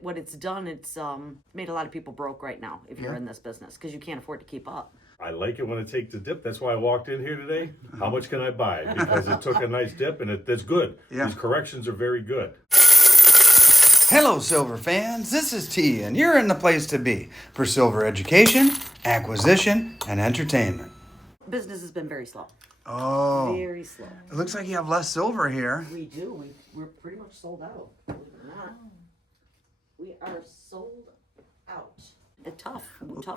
What it's done, it's made a lot of people broke right now if you're Yeah. in this business because you can't afford to keep up. I like it when it takes a dip. That's why I walked in here today. How much can I buy? Because it took a nice dip and that's good. Yeah. These corrections are very good. Hello, silver fans. This is T, and you're in the place to be for silver education, acquisition, and entertainment. Business has been very slow. Oh, Very slow. it looks like you have less silver here. We do. We're pretty much sold out. Believe it or not. We are sold out. A tough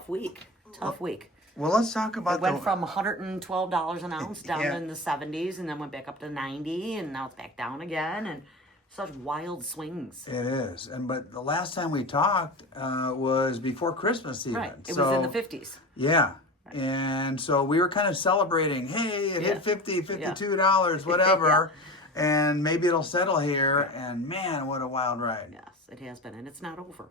week. Tough week. Well, let's talk about It went from $112 an ounce down Yeah. in the 70s, and then went back up to 90, and now it's back down again, and such wild swings. It is, but the last time we talked was before Christmas even. Right. It was in the 50s. Yeah. And so we were kind of celebrating, hey, it hit $50, $52, whatever, and maybe it'll settle here. And man, what a wild ride. Yes, it has been, and it's not over.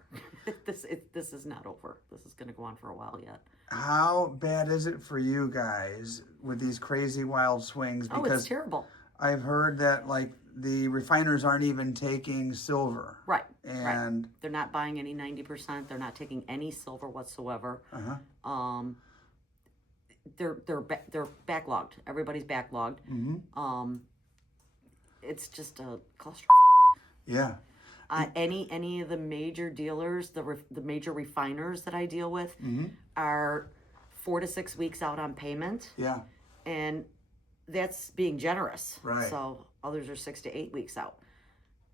This is not over. This is going to go on for a while yet. How bad is it for you guys with these crazy wild swings? Oh, it's terrible. I've heard that like the refiners aren't even taking silver. Right. And they're not buying any 90%. They're not taking any silver whatsoever. They're backlogged. Everybody's backlogged. It's just a cluster. Yeah. Any of the major dealers, the major refiners that I deal with, are 4 to 6 weeks out on payment. Yeah. And that's being generous. Right. So others are 6 to 8 weeks out.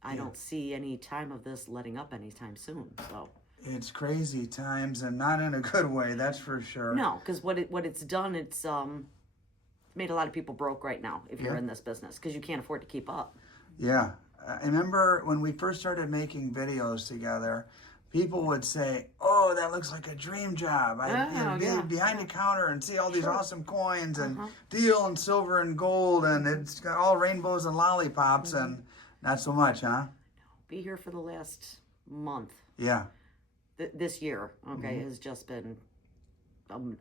I don't see any time of this letting up anytime soon. So It's crazy times, and not in a good way, that's for sure. no, because what it's done, it's made a lot of people broke right now if you're in this business because you can't afford to keep up. Yeah. I remember when we first started making videos together, people would say, oh, that looks like a dream job. I'd be behind the counter and see all these awesome coins and deal in silver and gold, and it's got all rainbows and lollipops, and not so much, huh? Be here for the last month. Yeah. This year, has just been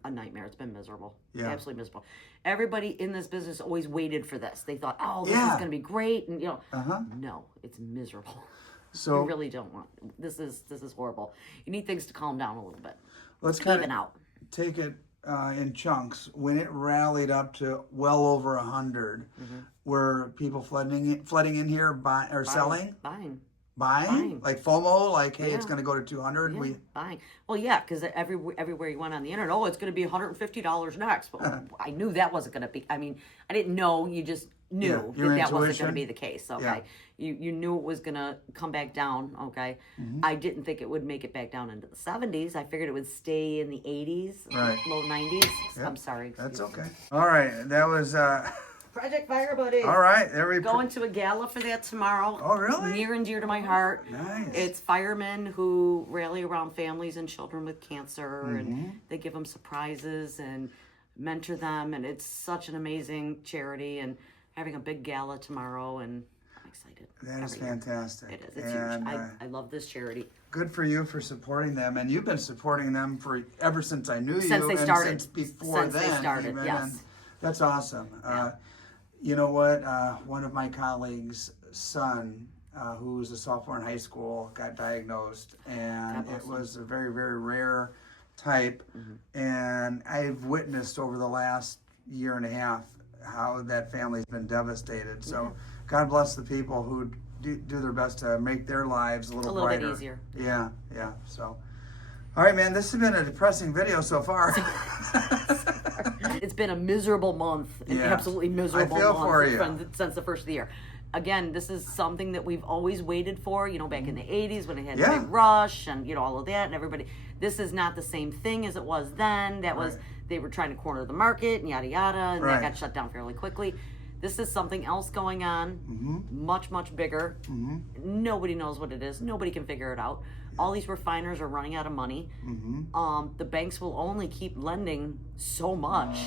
a nightmare. It's been miserable. Yeah. Absolutely miserable. Everybody in this business always waited for this. They thought, oh, this is going to be great. And, no, it's miserable. So You really don't want, this is horrible. You need things to calm down a little bit. let's kind Even of out. take it in chunks. When it rallied up to well over 100, were people flooding in here selling? Buying? Like FOMO, like, hey, it's going to go to 200. Yeah, buying. Well, yeah, because everywhere you went on the internet, oh, it's going to be $150 next. Well, I knew that wasn't going to be. I mean, I didn't know. You just knew that wasn't going to be the case. Okay, you knew it was going to come back down. Okay, I didn't think it would make it back down into the 70s. I figured it would stay in the 80s, low 90s. Yep. I'm sorry. That's okay. All right, that was. Project Fire Buddy. All right, there we go. Going to a gala for that tomorrow. Oh, really? Near and dear to my heart. Nice. It's firemen who rally around families and children with cancer, and they give them surprises and mentor them, and it's such an amazing charity, and having a big gala tomorrow, and I'm excited. That is fantastic. It is. It's huge. I love this charity. Good for you for supporting them, and you've been supporting them for ever since I knew you. Since they started. Since before Since then. they started, even, yes. and that's awesome. You know what? One of my colleagues' son, who was a sophomore in high school, got diagnosed, and it was a very, very rare type. And I've witnessed over the last year and a half how that family's been devastated. So God bless the people who do their best to make their lives a little brighter. Bit easier. Yeah. So, all right, man, this has been a depressing video so far. It's been a miserable month, an absolutely miserable month since the first of the year. Again, this is something that we've always waited for, back in the 80s when it had the big rush and, all of that, and everybody. This is not the same thing as it was then. That was, they were trying to corner the market and yada yada, and that got shut down fairly quickly. This is something else going on, much, much bigger. Nobody knows what it is. Nobody can figure it out. All these refiners are running out of money. The banks will only keep lending so much.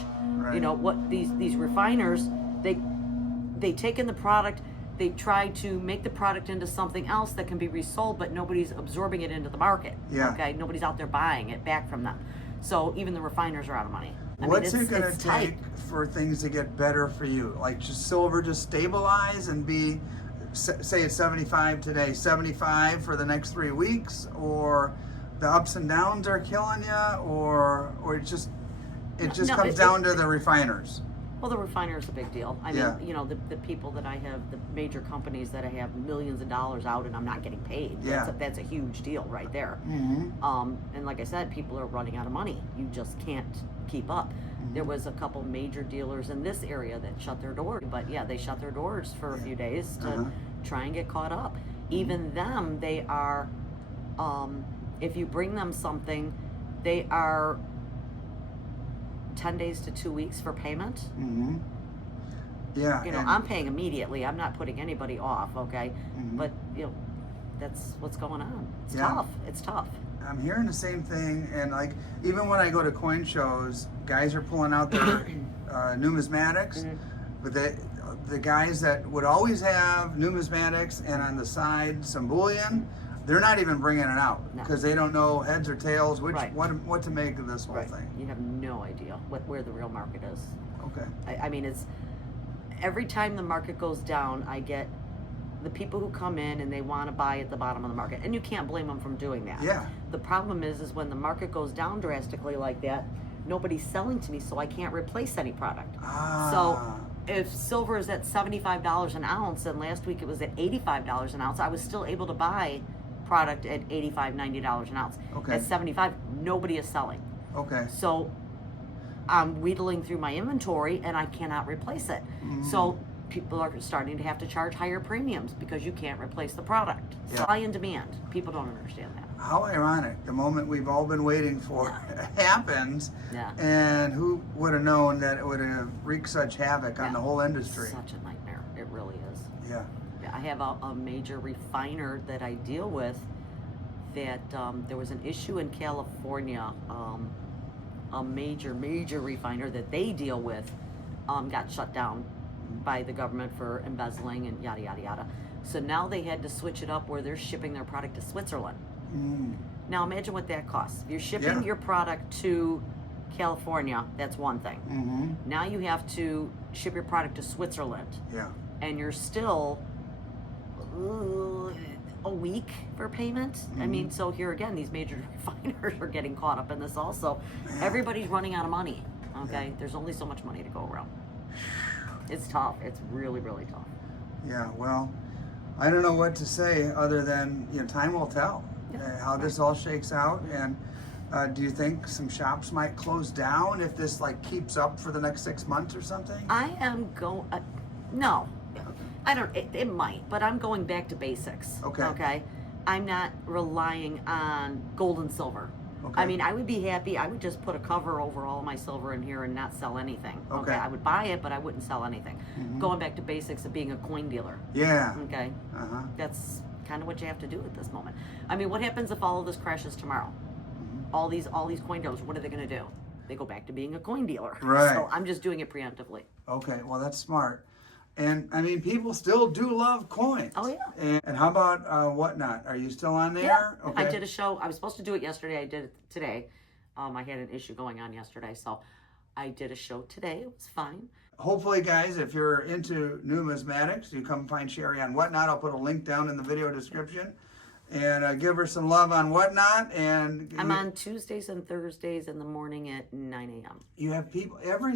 What these refiners, they take in the product, they try to make the product into something else that can be resold, but nobody's absorbing it into the market. Okay, nobody's out there buying it back from them. So even the refiners are out of money. What's it going to take for things to get better for you? Like just silver just stabilize and be say it's 75 today, 75 for the next 3 weeks, or the ups and downs are killing you, or it just comes down to the refiners? Well, the refiner is a big deal. I mean, you know, the people that I have, the major companies that I have millions of dollars out and I'm not getting paid. Yeah. That's a huge deal right there. And like I said, people are running out of money. You just can't keep up. There was a couple major dealers in this area that shut their doors. But yeah, they shut their doors for a few days to try and get caught up. Even them, they are, if you bring them something, they are 10 days to 2 weeks for payment. Yeah. You know, I'm paying immediately. I'm not putting anybody off, okay? But, you know, that's what's going on. It's tough. It's tough. I'm hearing the same thing, and like even when I go to coin shows, guys are pulling out their numismatics, but the guys that would always have numismatics and on the side some bullion, they're not even bringing it out because they don't know heads or tails, what to make of this whole thing. You have no idea where the real market is. Okay. I mean, it's every time the market goes down, I get the people who come in and they want to buy at the bottom of the market, and you can't blame them from doing that. Yeah. The problem is when the market goes down drastically like that, nobody's selling to me, so I can't replace any product. So if silver is at $75 an ounce, and last week it was at $85 an ounce, I was still able to buy product at $85, $90 an ounce. Okay. At 75, nobody is selling. Okay. So I'm wheedling through my inventory and I cannot replace it. So people are starting to have to charge higher premiums because you can't replace the product. Supply and demand. People don't understand that. How ironic. The moment we've all been waiting for happens. Yeah. And who would have known that it would have wreaked such havoc on the whole industry? Such a nightmare. It really is. Yeah. I have a major refiner that I deal with that there was an issue in California. A major refiner that they deal with got shut down by the government for embezzling and yada yada yada. So now they had to switch it up where they're shipping their product to Switzerland. Now imagine what that costs. If you're shipping your product to California, that's one thing. Now you have to ship your product to Switzerland. Yeah. And you're still a week for payment. I mean, so here again, these major refiners are getting caught up in this also. Everybody's running out of money. Okay, there's only so much money to go around. It's tough. It's really, really tough. Yeah. Well, I don't know what to say other than time will tell how this all shakes out. And do you think some shops might close down if this keeps up for the next 6 months or something? I am no. I don't. It might, but I'm going back to basics. Okay. I'm not relying on gold and silver. Okay. I mean, I would be happy. I would just put a cover over all my silver in here and not sell anything. Okay. I would buy it, but I wouldn't sell anything. Going back to basics of being a coin dealer. Yeah. Okay. That's kind of what you have to do at this moment. I mean, what happens if all of this crashes tomorrow? All these coin dealers, what are they going to do? They go back to being a coin dealer. Right. So I'm just doing it preemptively. Okay. Well, that's smart. And I mean, people still do love coins. Oh yeah. And how about Whatnot? Are you still on there? Yeah. Okay. I did a show. I was supposed to do it yesterday. I did it today. I had an issue going on yesterday, so I did a show today. It was fine. Hopefully, guys, if you're into numismatics, you come find Sherrie on Whatnot. I'll put a link down in the video description. And give her some love on Whatnot. And I'm on Tuesdays and Thursdays in the morning at 9 a.m. You have people every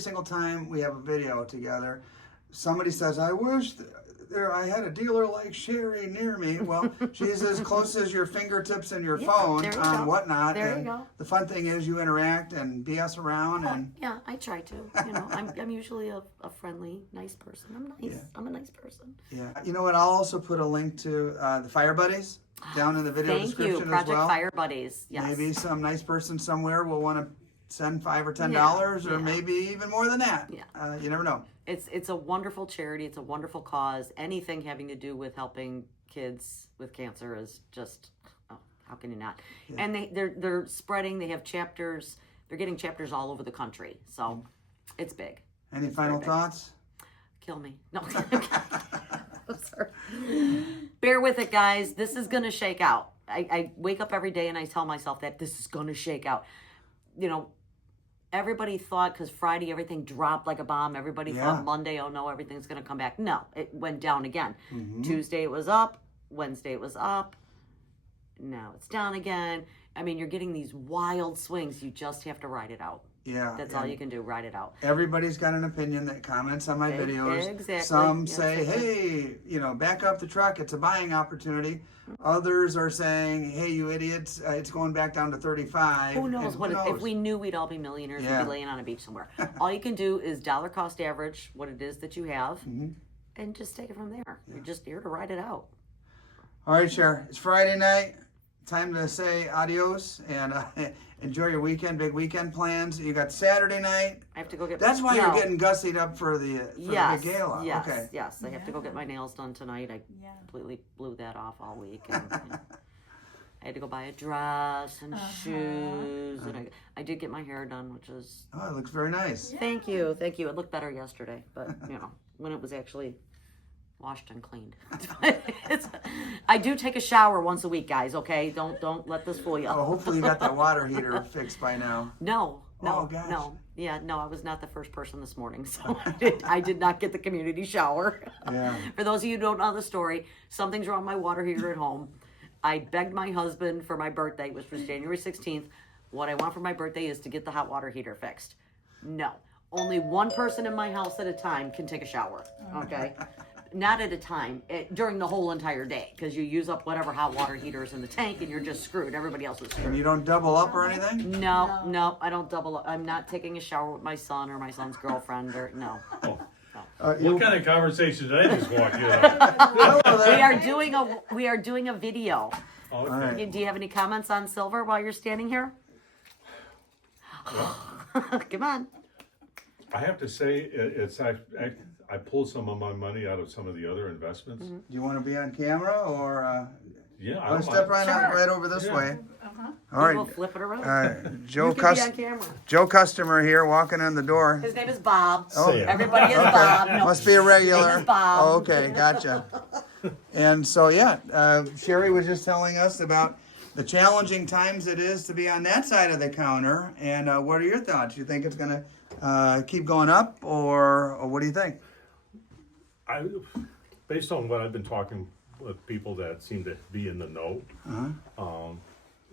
single time we have a video together. Somebody says, "I wish I had a dealer like Sherrie near me." Well, she's as close as your fingertips and your phone on Whatnot. There you go. The fun thing is you interact and BS around. And yeah, I try to. I'm usually a friendly, nice person. I'm nice. Yeah. I'm a nice person. Yeah. You know what? I'll also put a link to the Fire Buddies down in the video description as well. Project Fire Buddies. Yes. Maybe some nice person somewhere will want to send $5 or $10 or maybe even more than that. Yeah. You never know. It's a wonderful charity. It's a wonderful cause. Anything having to do with helping kids with cancer is just, how can you not? Yeah. And they're spreading. They have chapters. They're getting chapters all over the country. So it's big. Any final thoughts? Kill me. No. I'm sorry. Bear with it, guys. This is going to shake out. I wake up every day and I tell myself that this is going to shake out. everybody thought because Friday everything dropped like a bomb. Everybody thought Monday, oh no, everything's going to come back. No, it went down again. Tuesday it was up. Wednesday it was up. Now it's down again. I mean, you're getting these wild swings. You just have to ride it out. Yeah. That's all you can do, ride it out. Everybody's got an opinion that comments on my videos. Exactly. Some say, hey, back up the truck. It's a buying opportunity. Others are saying, hey, you idiots, it's going back down to 35. Who knows? If we knew we'd all be millionaires, we'd be laying on a beach somewhere. All you can do is dollar cost average what it is that you have and just take it from there. You're just here to ride it out. All right, Sherrie. It's Friday night. Time to say adios and enjoy your weekend. Big weekend plans. You got Saturday night. I have to go get. That's why you're getting gussied up for the gala. Yes, okay. Yes. I have to go get my nails done tonight. I completely blew that off all week. And, I had to go buy a dress and shoes, and I did get my hair done, which is. Oh, it looks very nice. Thank you. It looked better yesterday, but when it was actually washed and cleaned. I do take a shower once a week, guys. Okay, don't let this fool you. Oh, hopefully you got that water heater fixed by now. No. Oh, gosh. No. Yeah, no, I was not the first person this morning, so I did not get the community shower. Yeah. For those of you who don't know the story, something's wrong with my water heater at home. I begged my husband for my birthday, which was January 16th. What I want for my birthday is to get the hot water heater fixed. No. Only one person in my house at a time can take a shower, okay? Not at a time, during the whole entire day, because you use up whatever hot water heater is in the tank and you're just screwed. Everybody else is screwed. And you don't double up or anything? No, I don't double up. I'm not taking a shower with my son or my son's girlfriend or no. What kind of conversation did I just walk in on? We are doing a video. Okay. Right. Do you have any comments on silver while you're standing here? Come on. I have to say, I pulled some of my money out of some of the other investments. Do you want to be on camera or? Yeah, I'll step right over this way. All We'll right. flip it around. Joe You can be on camera. Joe Customer here walking in the door. His name is Bob. Oh. Everybody is Bob. No, Must be a regular. his name is Bob. Oh, okay, gotcha. And so, Sherrie was just telling us about the challenging times it is to be on that side of the counter. And what are your thoughts? You think it's going to keep going up, or what do you think? Based on what I've been talking with people that seem to be in the know,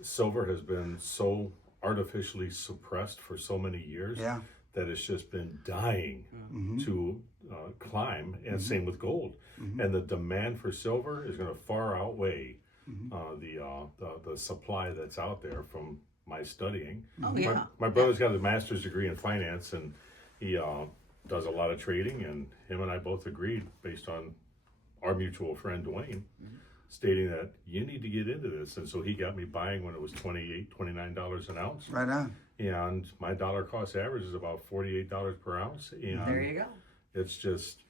silver has been so artificially suppressed for so many years that it's just been dying to climb, and same with gold. And the demand for silver is going to far outweigh the supply that's out there from my studying. My brother's got a master's degree in finance, and he does a lot of trading, and him and I both agreed, based on our mutual friend Dwayne, stating that you need to get into this. And so he got me buying when it was $28, $29 an ounce. Right on. And my dollar cost average is about $48 per ounce. And There you go. it's just,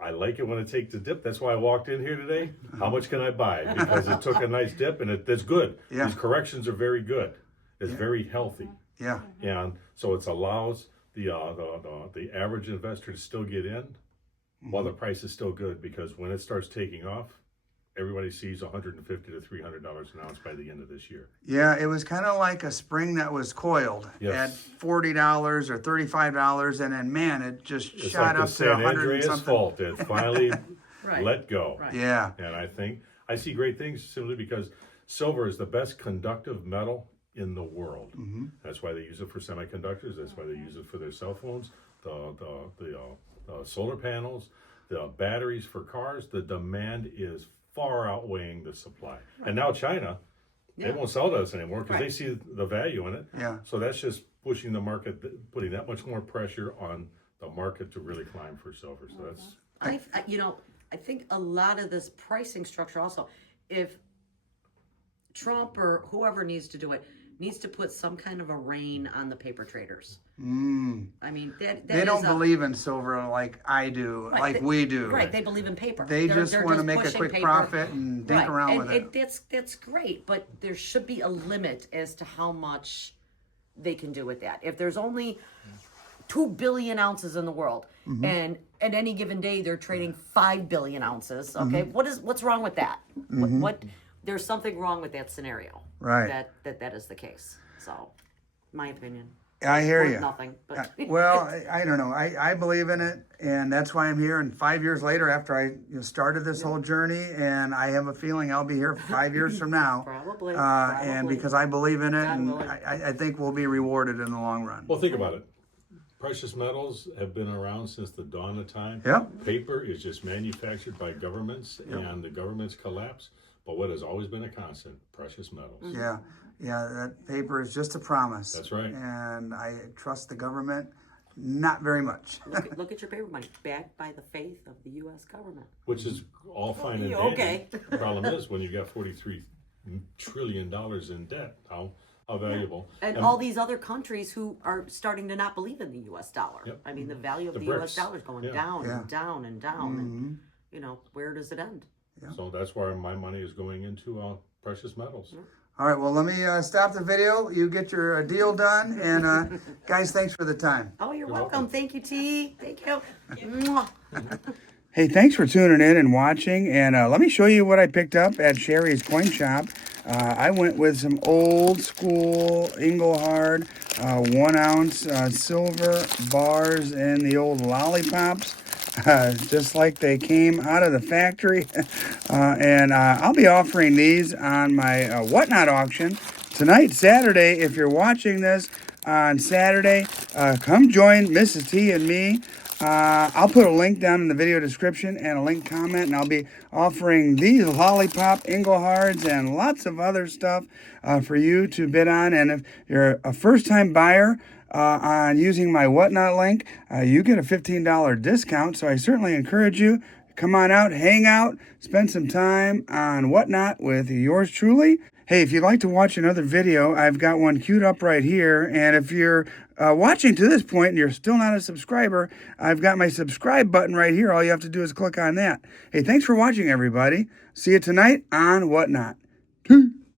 I like it when it takes a dip. That's why I walked in here today. How much can I buy? Because it took a nice dip, and it's good. Yeah. These corrections are very good. It's very healthy. Yeah. And so it allows the average investor to still get in while the price is still good, because when it starts taking off, everybody sees $150 to $300 an ounce by the end of this year. Yeah, it was kind of like a spring that was coiled at $40 or $35, and then man, it just shot up to 100 and something. Fault. It finally let go. Right. Yeah. And I see great things simply because silver is the best conductive metal in the world. That's why they use it for semiconductors. That's why they use it for their cell phones, the solar panels, the batteries for cars. The demand is far outweighing the supply. And now China, they won't sell to us anymore because they see the value in it. Yeah. So that's just pushing the market, putting that much more pressure on the market to really climb for silver. So that's. I think a lot of this pricing structure also, if Trump or whoever needs to do it, needs to put some kind of a rein on the paper traders. I mean, they don't believe in silver like I do, we do. Right, they believe in paper. They just want to make a quick profit and dink around with it. That's great, but there should be a limit as to how much they can do with that. If there's only 2 billion ounces in the world, and at any given day they're trading 5 billion ounces, okay, what's wrong with that? What there's something wrong with that scenario. Right. That is the case. So, my opinion. I hear you. Nothing. But well, I don't know. I believe in it, and that's why I'm here. And 5 years later, after I started this whole journey, and I have a feeling I'll be here 5 years from now. Probably. And because I believe in it, and I think we'll be rewarded in the long run. Well, think about it. Precious metals have been around since the dawn of time. Yep. Paper is just manufactured by governments, and the governments collapse. But what has always been a constant? Precious metals. Yeah. Yeah, that paper is just a promise. That's right. And I trust the government not very much. Look at your paper money, backed by the faith of the U.S. government. Which is all fine and dandy. Okay. The problem is when you got $43 trillion in debt, how valuable. And all these other countries who are starting to not believe in the U.S. dollar. Yep. I mean, the value of the BRICS. U.S. dollar is going down and down and down. And, where does it end? Yeah. So that's why my money is going into precious metals. All right, well, let me stop the video. You get your deal done. And guys, thanks for the time. Oh, you're welcome. Thank you, T. Thank you. Mwah. Hey, thanks for tuning in and watching. And let me show you what I picked up at Sherrie's Coin Shop. I went with some old school Engelhard 1 ounce silver bars and the old lollipops. Just like they came out of the factory. And I'll be offering these on my Whatnot auction tonight, Saturday. If you're watching this on Saturday, come join Mrs. T and me. I'll put a link down in the video description and a link comment, and I'll be offering these lollipop Engelhards and lots of other stuff for you to bid on. And if you're a first-time buyer, on using my Whatnot link, you get a $15 discount. So I certainly encourage you, come on out, hang out, spend some time on Whatnot with yours truly. Hey, if you'd like to watch another video, I've got one queued up right here. And if you're watching to this point and you're still not a subscriber, I've got my subscribe button right here. All you have to do is click on that. Hey, thanks for watching, everybody. See you tonight on Whatnot.